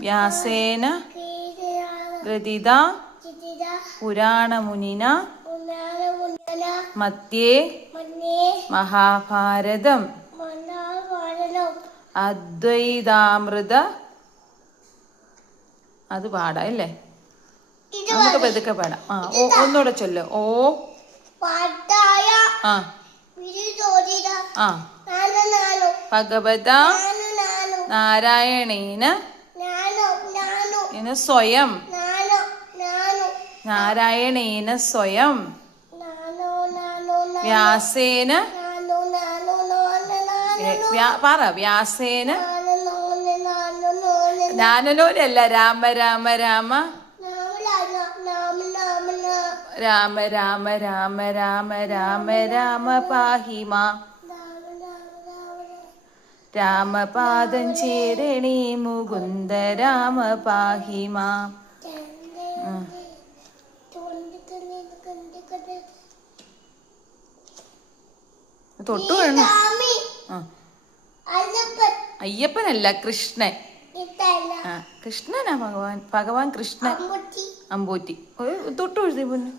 വ്യാസേന ഗ്രഥിത പുരാണമുനിന മധ്യേ മഹാഭാരതം അദ്വൈതാമൃത. അത് പാടാം അല്ലേ? നമുക്ക് പതുക്കെ പാടാം. ഒന്നുകൂടെ ചൊല്ലോ. ഓ ഭഗവത നാരായണേന സ്വയം നാരായണേന സ്വയം വ്യാസേന പറ വ്യാസേന നാനനോരല്ല രാമ രാമ രാമ രാമ രാമ രാമ രാമ രാമ രാമ പാഹിമ രാമപാദം ചേരണേ മുകുന്ദ രാമ പാഹിമ. തൊട്ടു വേണം. അയ്യപ്പനല്ല, കൃഷ്ണൻ. കൃഷ്ണനാ ഭഗവാൻ. ഭഗവാൻ കൃഷ്ണൻ. അമ്പൂറ്റി. തൊട്ടു എഴുതി പൊന്നു.